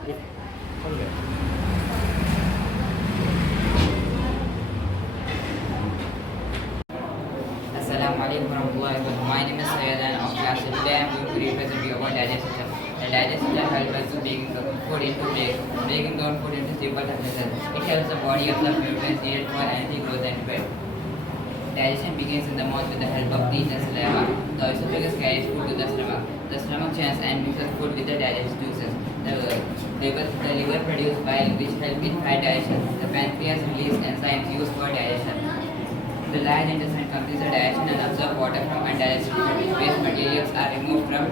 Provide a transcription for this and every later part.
Assalamualaikum warahmatullahi wabarakatuh. My name is Syed and of class. Today I am going to represent you about digestive system. The digestive system helps us to breaking down food into simple substances. It helps the body absorb nutrients needed for energy, growth, and repair. Digestion begins in the mouth with the help of teeth and saliva. The esophagus carries food to the stomach. The stomach churns and mixes food with the digestive juices. The liver produces bile, which helps in fat digestion. The pancreas releases enzymes used for digestion. The large intestine completes the digestion and absorbs water from undigested food. Waste materials are removed from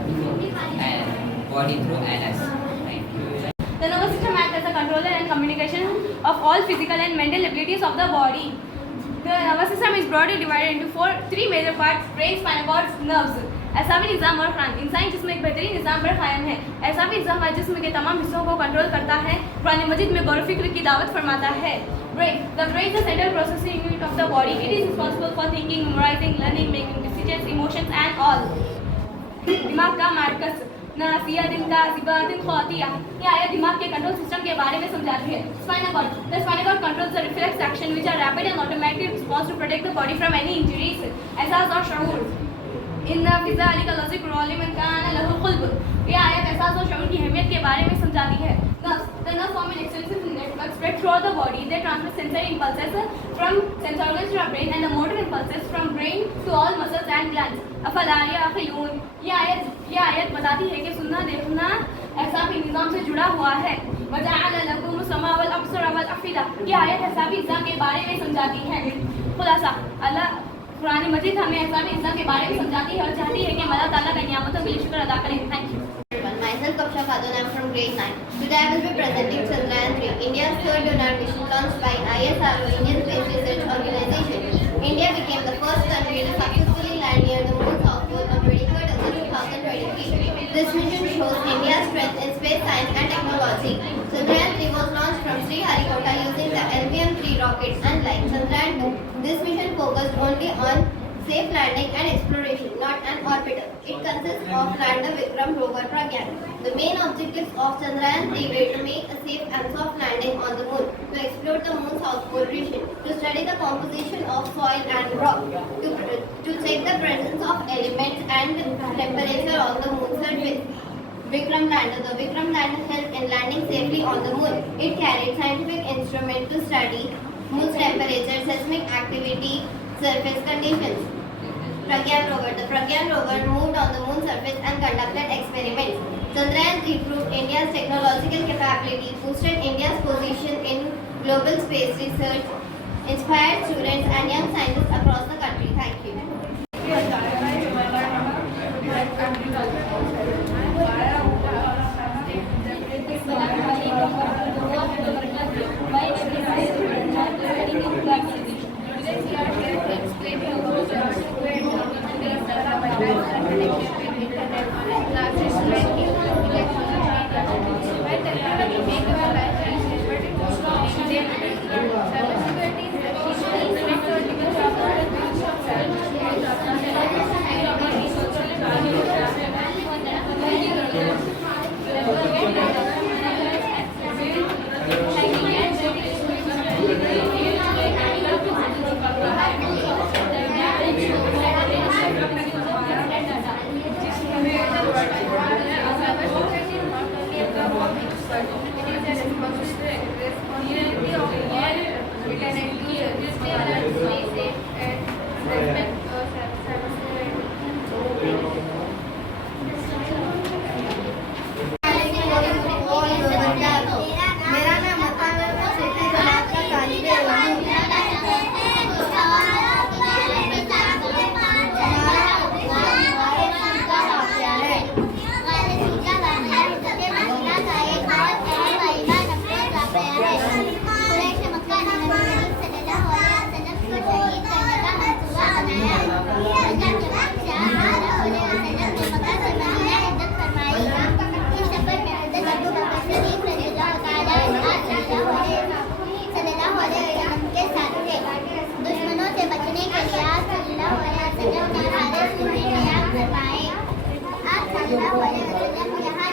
and body through anus. Thank you. The nervous system acts as a controller and communication of all physical and mental abilities of the body. The nervous system is broadly divided into three major parts: brain, spinal cord, nerves. एसावी निज़ाम और खान इंसानी जिस्म एक बेहतरीन निज़ाम पर कायम है। एसावी निज़ाम जिस्म के तमाम हिस्सों को कंट्रोल करता है। कुरान मजीद में गौर फिक्र की दावत फरमाता है। The brain is the central processing unit of the body. It is responsible for thinking, memorizing, learning, making decisions, emotions and all. दिमाग का मार्कस नासिया दिन का जिबादिन खातिया, ये आयत दिमाग के कंट्रोल सिस्टम के बारे में समझाती है। Spinal cord. The spinal cord controls the reflex action which are rapid and automatic response to protect the body from any injuries. एहसास और शऊर इन्ना फिज़ालिका लज़िक्र लिमन काना लहु क़ल्ब, ये आयत एहसास और शऊर की अहमियत के बारे में समझाती है। The nerves form an extensive network spread throughout the body. They transmit sensory impulses from sense organs to our brain and the motor impulses from brain to all muscles and glands. अफ़ला याक़िलून, ये आयत बताती है कि सुनना देखना एहसासी निज़ाम से जुड़ा हुआ है। वजअल लकुम समा वल अब्सर वल अफ़िदा, ये आयत एहसासी निज़ाम के बारे में समझाती है। खुलासा अल्लाह कुरान मजीद हमें एहसासी निज़ाम के बारे में समझाती है और चाहती है कि हम अल्लाह ताला की नियामतों के लिए शुक्र अदा करें। Thank you. Myself Kapsha Khatun, I am from grade 9. Today I will be presenting Chandrayaan 3, India's third lunar mission launched by ISRO, Indian Space Research Organization. India became the first country to successfully land near the moon south pole on 23rd August 2023. This mission shows India's strength in space science and technology. Chandrayaan 3 was launched from Sriharikota using the LVM-3 rockets. Unlike Chandrayaan 2, this mission focused only on safe landing and exploration, not an orbiter. It consists of lander Vikram rover Pragyan. The main objectives of Chandrayaan 3 were to make a safe and soft landing on the moon, to explore the moon's south pole region, to study the composition of soil and rock, to check the presence of elements and temperature on the moon's surface. Vikram lander. The Vikram lander helped in landing safely on the moon. It carried scientific instruments to study moon's temperature, seismic activity, surface conditions. Pragyan rover. The Pragyan rover moved on the moon surface and conducted experiments. Chandrayaan 3 proved India's technological capability, boosted India's position in global space research, inspired students and young scientists across the country. Thank you.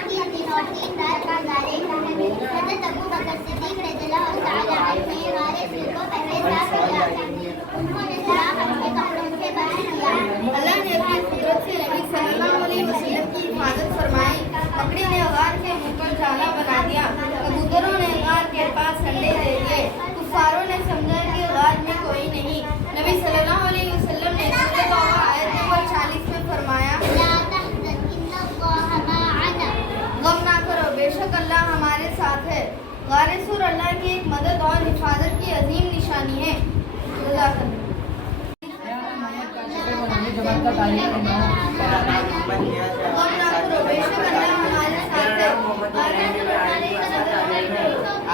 यहाँ की 3 और 3 रात का गारे-सुर अल्लाह की एक मदद और हिफाजत की अजीम निशानी है। जमात का तालीम बेशक अल्लाह हमारे साथ है।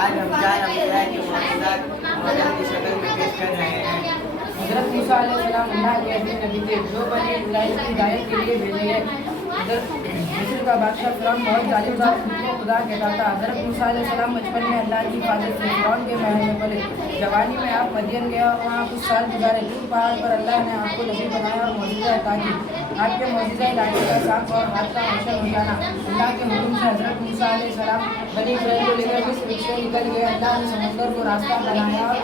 आज हम 4 अम्बिया के मौजूदात मदद की शक्ल में पेश कर रहे हैं। हज़रत मूसा अलैहिस्सलाम अल्लाह के अज़ीज़ नबी थे जो बनी इस्राइल की हिदायत के लिए भेजे गए। हज़रत मिस्र का बादशाह फ़िरौन बहुत जालिम था, उनको खुदा कहता था। हज़रत मूसा अलैहिस्सलाम बचपन में अल्लाह की हिफाजत से फ़िरौन के महल में पले। जवानी में आप मदियन गया और वहाँ कुछ साल गुजारे। दूर पहाड़ पर अल्लाह ने आपको नबी बनाया और मौजूदा अता की। आपके मौजूदा इलाके का सांप और हाथ का मशल हो जाना। अल्लाह के हुक्म से हज़रत मूसा अलैहिस्सलाम बनी इस्राइल को लेकर मिस्र से निकल गए। अल्लाह ने समुद्र को रास्ता बनाया और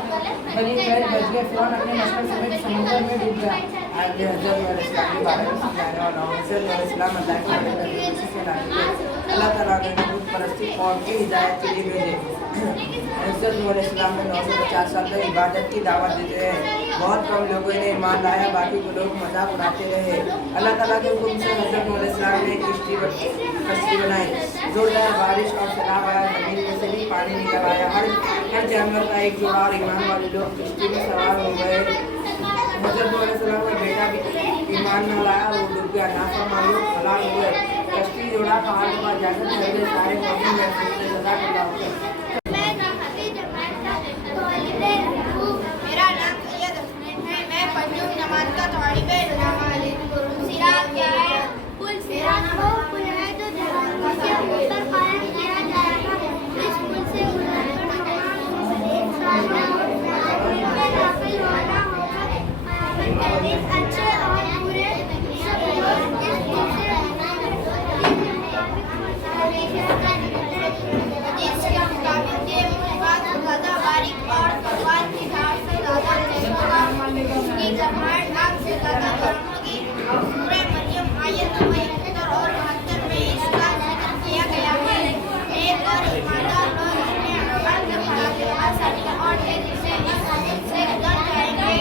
बनी इस्राइल बच गए। फ़िरौन अपने लश्कर समेत समुद्र में डूब गया। आज हज़रत अलैहिस्सलाम के बारे में समझाने वाला हूँ। हज़रत अलैहिस्सलाम अल्लाह की मदद करके से अल्लाह ताला ने बुत परस्ती कौम की हिदायत के लिए भेजे। हज़रत अलैहिस्सलाम ने 950 साल तक इबादत की दावत देते हैं। बहुत कम लोगों ने ईमान लाया, बाकी को लोग मजाक उड़ाते रहे। अल्लाह ताला के हुक्म से हज़रत अलैहिस्सलाम ने कश्ती बनाई। जोरदार बारिश और सैलाब आया, ज़मीन में से भी पानी निकल आया। हर जानवर का एक जोड़ा और ईमान वाले लोग कश्ती में सवार हो गए। हज़रत अलैहिस्सलाम का बेटा भी ईमान न लाया, वो डूब गया। नाफरमान लोग हलाक हो गए। कश्ती जोड़ा पहाड़ के पास जाकर चल गए। सारे मौसम में सदा करता होगा। मेरा नाम सैयद हसनैन है। मैं पंजुम जमात का तालिब सिरा क्या है? पुल सिरा पुल है जो जहाज के ऊपर कायम किया जाएगा। इस पुल से गुजरकर तमाम दाखिल होना होगा। अच्छे और बुरे सब लोग इस पुल से जिसके मुताबिक ये बात ज़्यादा बारीक और फवाद की धार से ज़्यादा तेज होगा। इसकी जमात आग से ज़्यादा गर्म होगी। सूरह मरियम आयत नंबर 71 और 72 में इसका जिक्र किया गया है। नेक और ईमानदार लोग अपने अमाल के मुताबिक आसानी और तेजी से इस हादसे से गुजर जाएंगे।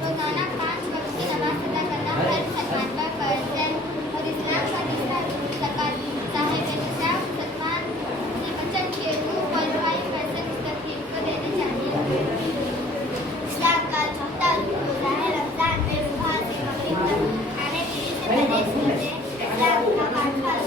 रोजाना 5 वक्त की नमाज अदा करना हर मुसलमान पर फर्ज है। और इस्लाम का तीसरा रुकन ज़कात साहिब निसाब मुसलमान की बचत के 2.5% तकलीफ को देने चाहिए। इस्लाम का चौथा रोज़ा है रमज़ान में सुबह से मगरिब तक खाने पीने से परहेज़ करते। इस्लाम का 8वां